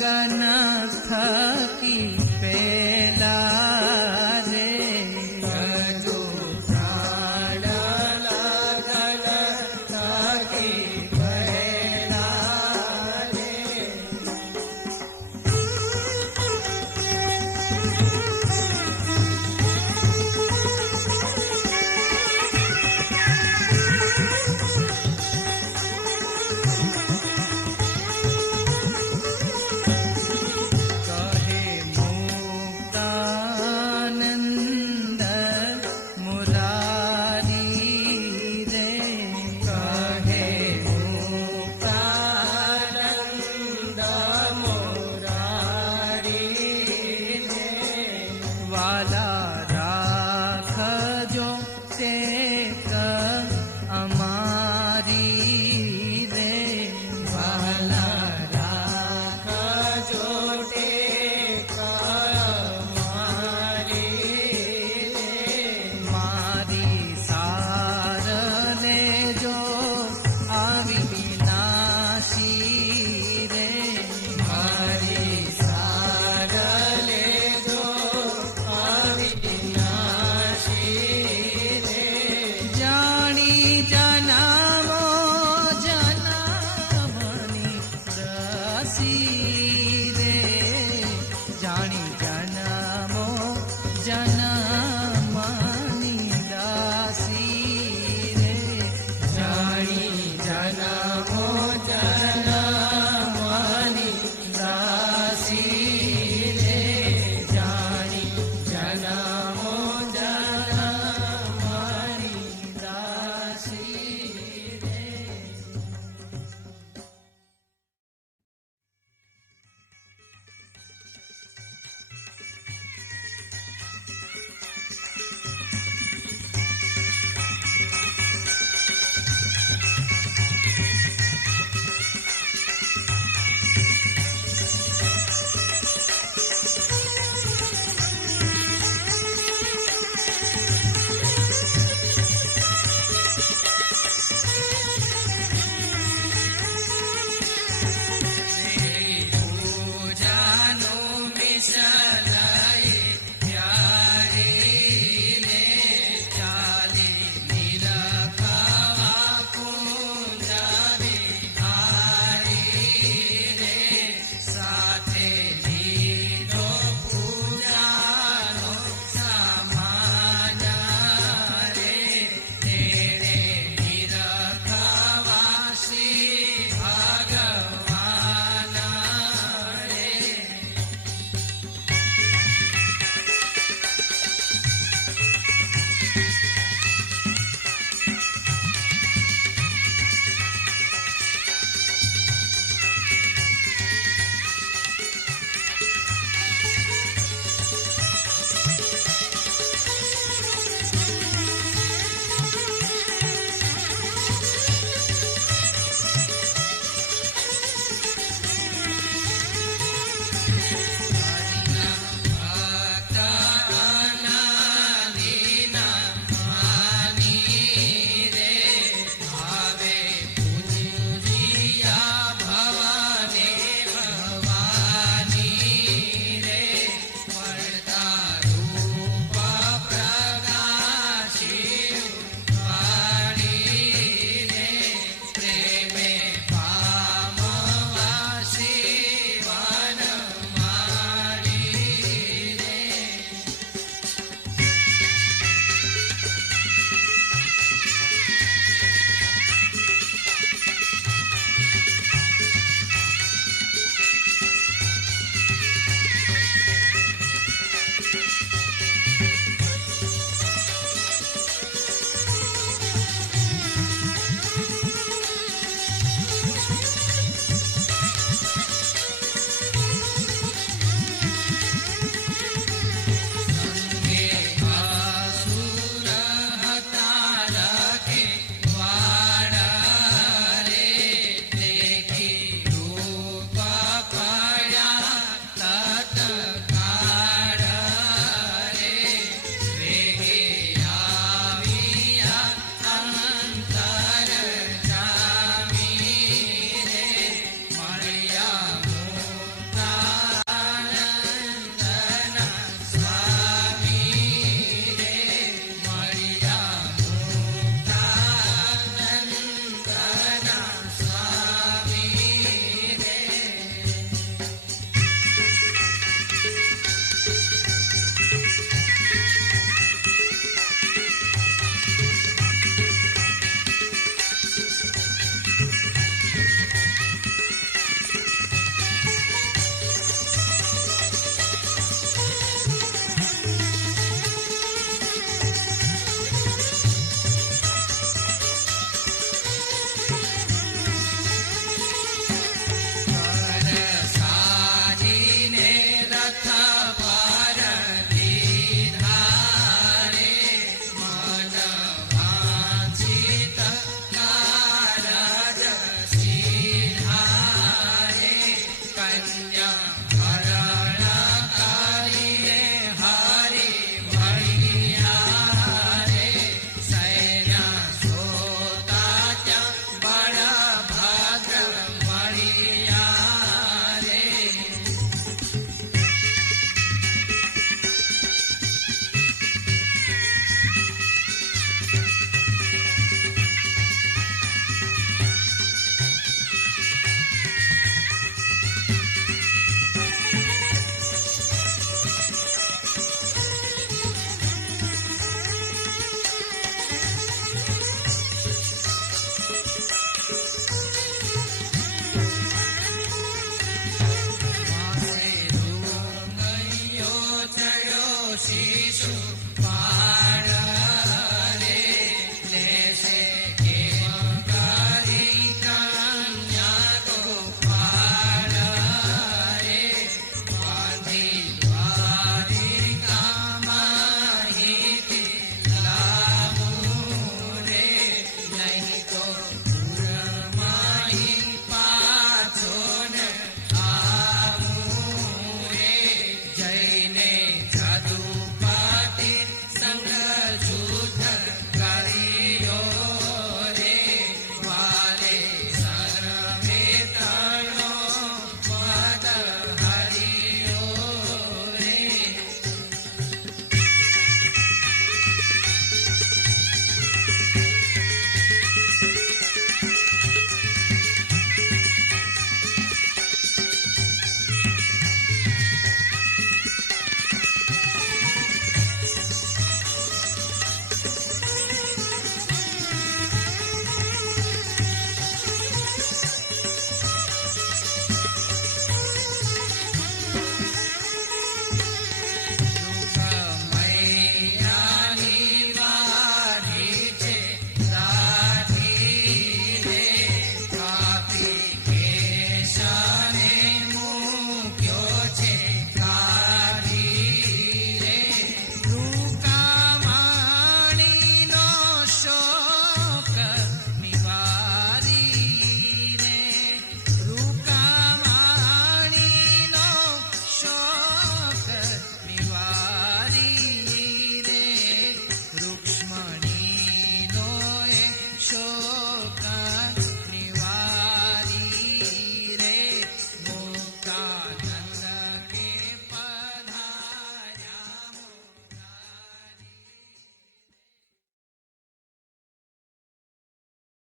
Gagana Krishna